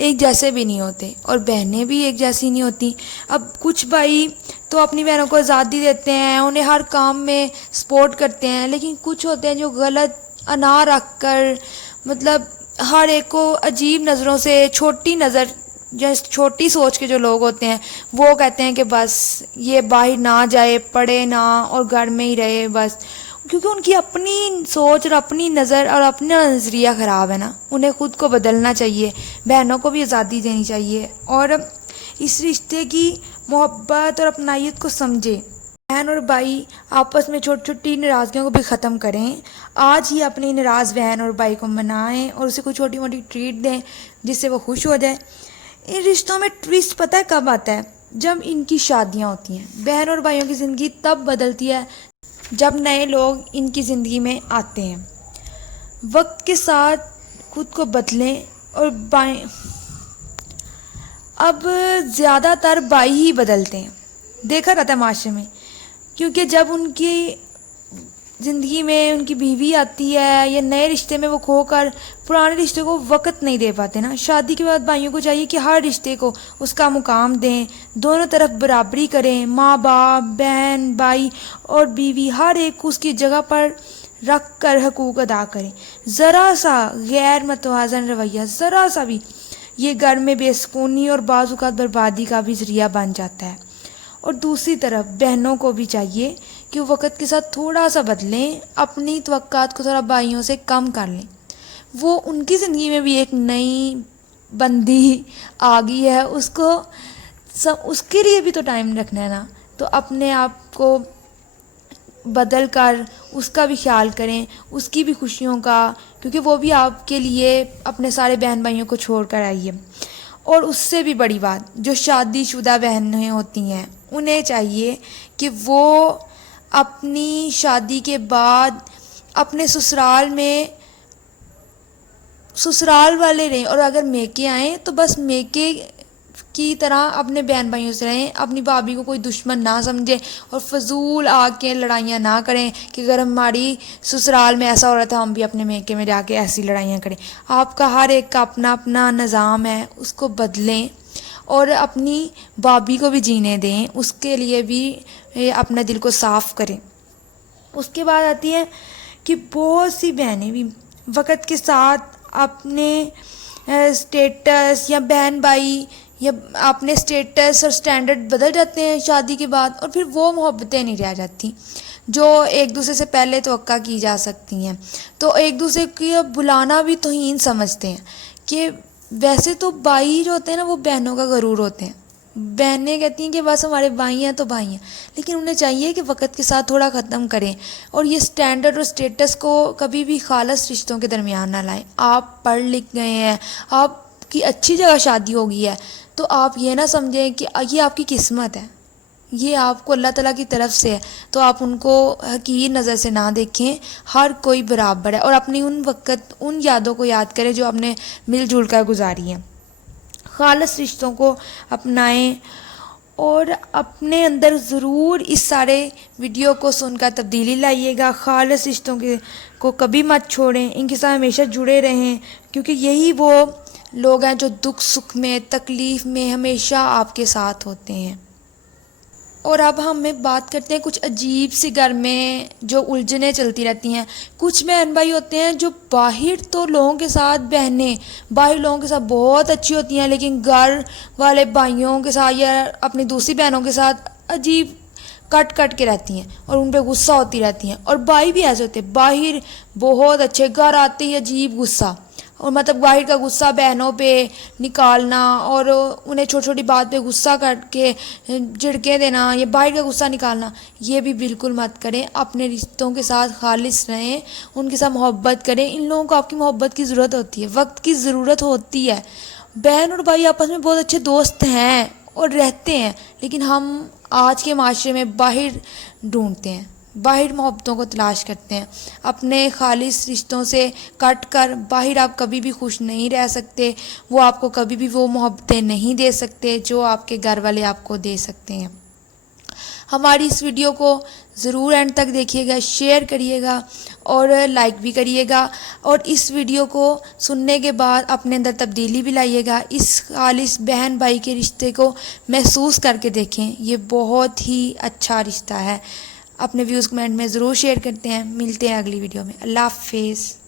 ایک جیسے بھی نہیں ہوتے اور بہنیں بھی ایک جیسی نہیں ہوتی۔ اب کچھ بھائی تو اپنی بہنوں کو آزادی دیتے ہیں، انہیں ہر کام میں سپورٹ کرتے ہیں، لیکن کچھ ہوتے ہیں جو غلط انا رکھ کر مطلب ہر ایک کو عجیب نظروں سے، چھوٹی نظر یا چھوٹی سوچ کے جو لوگ ہوتے ہیں وہ کہتے ہیں کہ بس یہ باہر نہ جائے، پڑھے نہ اور گھر میں ہی رہے بس، کیونکہ ان کی اپنی سوچ اور اپنی نظر اور اپنا نظریہ خراب ہے نا۔ انہیں خود کو بدلنا چاہیے، بہنوں کو بھی آزادی دینی چاہیے اور اس رشتے کی محبت اور اپنائیت کو سمجھے۔ بہن اور بھائی آپس میں چھوٹی چھوٹی ناراضگیوں کو بھی ختم کریں، آج ہی اپنی ناراض بہن اور بھائی کو منائیں اور اسے کوئی چھوٹی موٹی ٹریٹ دیں جس سے وہ خوش ہو جائے۔ ان رشتوں میں ٹویسٹ پتہ ہے کب آتا ہے؟ جب ان کی شادیاں ہوتی ہیں۔ بہن اور بھائیوں کی زندگی تب بدلتی ہے جب نئے لوگ ان کی زندگی میں آتے ہیں۔ وقت کے ساتھ خود کو بدلیں اور اب زیادہ تر بھائی ہی بدلتے ہیں، دیکھا جاتا ہے معاشرے میں، کیونکہ جب ان کی زندگی میں ان کی بیوی آتی ہے یا نئے رشتے میں وہ کھو کر پرانے رشتے کو وقت نہیں دے پاتے نا۔ شادی کے بعد بھائیوں کو چاہیے کہ ہر رشتے کو اس کا مقام دیں، دونوں طرف برابری کریں، ماں باپ، بہن، بھائی اور بیوی ہر ایک کو اس کی جگہ پر رکھ کر حقوق ادا کریں۔ ذرا سا غیر متوازن رویہ، ذرا سا بھی، یہ گھر میں بے سکونی اور بعض اوقات بربادی کا بھی ذریعہ بن جاتا ہے۔ اور دوسری طرف بہنوں کو بھی چاہیے کہ وہ وقت کے ساتھ تھوڑا سا بدلیں، اپنی توقعات کو تھوڑا بھائیوں سے کم کر لیں۔ وہ ان کی زندگی میں بھی ایک نئی بندی آ گئی ہے، اس کے لیے بھی تو ٹائم رکھنا ہے نا، تو اپنے آپ کو بدل کر اس کا بھی خیال کریں، اس کی بھی خوشیوں کا، کیونکہ وہ بھی آپ کے لیے اپنے سارے بہن بھائیوں کو چھوڑ کر آئی ہے۔ اور اس سے بھی بڑی بات، جو شادی شدہ بہنیں ہوتی ہیں انہیں چاہیے کہ وہ اپنی شادی کے بعد اپنے سسرال والے رہیں، اور اگر میکے آئیں تو بس میکے کی طرح اپنے بہن بھائیوں سے رہیں، اپنی بھابھی کو کوئی دشمن نہ سمجھے اور فضول آ کے لڑائیاں نہ کریں کہ اگر ہماری سسرال میں ایسا ہو رہا تھا ہم بھی اپنے میکے میں جا کے ایسی لڑائیاں کریں۔ آپ کا ہر ایک کا اپنا اپنا نظام ہے، اس کو بدلیں اور اپنی بھابھی کو بھی جینے دیں، اس کے لیے بھی اپنے دل کو صاف کریں۔ اس کے بعد آتی ہے کہ بہت سی بہنیں بھی وقت کے ساتھ اپنے سٹیٹس یا بہن بھائی یا اپنے سٹیٹس اور سٹینڈرڈ بدل جاتے ہیں شادی کے بعد، اور پھر وہ محبتیں نہیں رہ جاتی جو ایک دوسرے سے پہلے توقع کی جا سکتی ہیں۔ تو ایک دوسرے کو بلانا بھی توہین سمجھتے ہیں کہ ویسے تو بھائی جو ہوتے ہیں نا وہ بہنوں کا غرور ہوتے ہیں، بہنیں کہتی ہیں کہ بس ہمارے بھائی ہیں تو بھائی ہیں، لیکن انہیں چاہیے کہ وقت کے ساتھ تھوڑا ختم کریں اور یہ سٹینڈرڈ اور سٹیٹس کو کبھی بھی خالص رشتوں کے درمیان نہ لائیں۔ آپ پڑھ لکھ گئے ہیں، آپ کی اچھی جگہ شادی ہو گئی ہے، تو آپ یہ نہ سمجھیں کہ یہ آپ کی قسمت ہے، یہ آپ کو اللہ تعالیٰ کی طرف سے ہے، تو آپ ان کو حقیر نظر سے نہ دیکھیں۔ ہر کوئی برابر ہے، اور اپنی ان یادوں کو یاد کریں جو آپ نے مل جل کر گزاری ہیں۔ خالص رشتوں کو اپنائیں اور اپنے اندر ضرور اس سارے ویڈیو کو سن کر تبدیلی لائیے گا۔ خالص رشتوں کو کبھی مت چھوڑیں، ان کے ساتھ ہمیشہ جڑے رہیں، کیونکہ یہی وہ لوگ ہیں جو دکھ سکھ میں، تکلیف میں ہمیشہ آپ کے ساتھ ہوتے ہیں۔ اور اب ہم بات کرتے ہیں کچھ عجیب سی گھر میں جو الجھنیں چلتی رہتی ہیں۔ کچھ بہن بھائی ہوتے ہیں جو باہر تو لوگوں کے ساتھ، بہنیں باہر لوگوں کے ساتھ بہت اچھی ہوتی ہیں، لیکن گھر والے بھائیوں کے ساتھ یا اپنی دوسری بہنوں کے ساتھ عجیب کٹ کے رہتی ہیں اور ان پہ غصہ ہوتی رہتی ہیں۔ اور بھائی بھی ایسے ہوتے ہیں، باہر بہت اچھے، گھر آتے ہی عجیب غصہ، اور مطلب باہر کا غصہ بہنوں پہ نکالنا اور انہیں چھوٹی چھوٹی بات پہ غصہ کر کے جھڑکیں دینا یا باہر کا غصہ نکالنا، یہ بھی بالکل مت کریں۔ اپنے رشتوں کے ساتھ خالص رہیں، ان کے ساتھ محبت کریں۔ ان لوگوں کو آپ کی محبت کی ضرورت ہوتی ہے، وقت کی ضرورت ہوتی ہے۔ بہن اور بھائی آپس میں بہت اچھے دوست ہیں اور رہتے ہیں، لیکن ہم آج کے معاشرے میں باہر ڈھونڈتے ہیں، باہر محبتوں کو تلاش کرتے ہیں۔ اپنے خالص رشتوں سے کٹ کر باہر آپ کبھی بھی خوش نہیں رہ سکتے، وہ آپ کو کبھی بھی وہ محبتیں نہیں دے سکتے جو آپ کے گھر والے آپ کو دے سکتے ہیں۔ ہماری اس ویڈیو کو ضرور اینڈ تک دیکھیے گا، شیئر کریے گا اور لائک بھی کریے گا، اور اس ویڈیو کو سننے کے بعد اپنے اندر تبدیلی بھی لائیے گا، اس خالص بہن بھائی کے رشتے کو محسوس کر کے دیکھیں، یہ بہت ہی اچھا رشتہ ہے۔ اپنے ویوز کمنٹ میں ضرور شیئر کرتے ہیں۔ ملتے ہیں اگلی ویڈیو میں۔ اللہ حافظ۔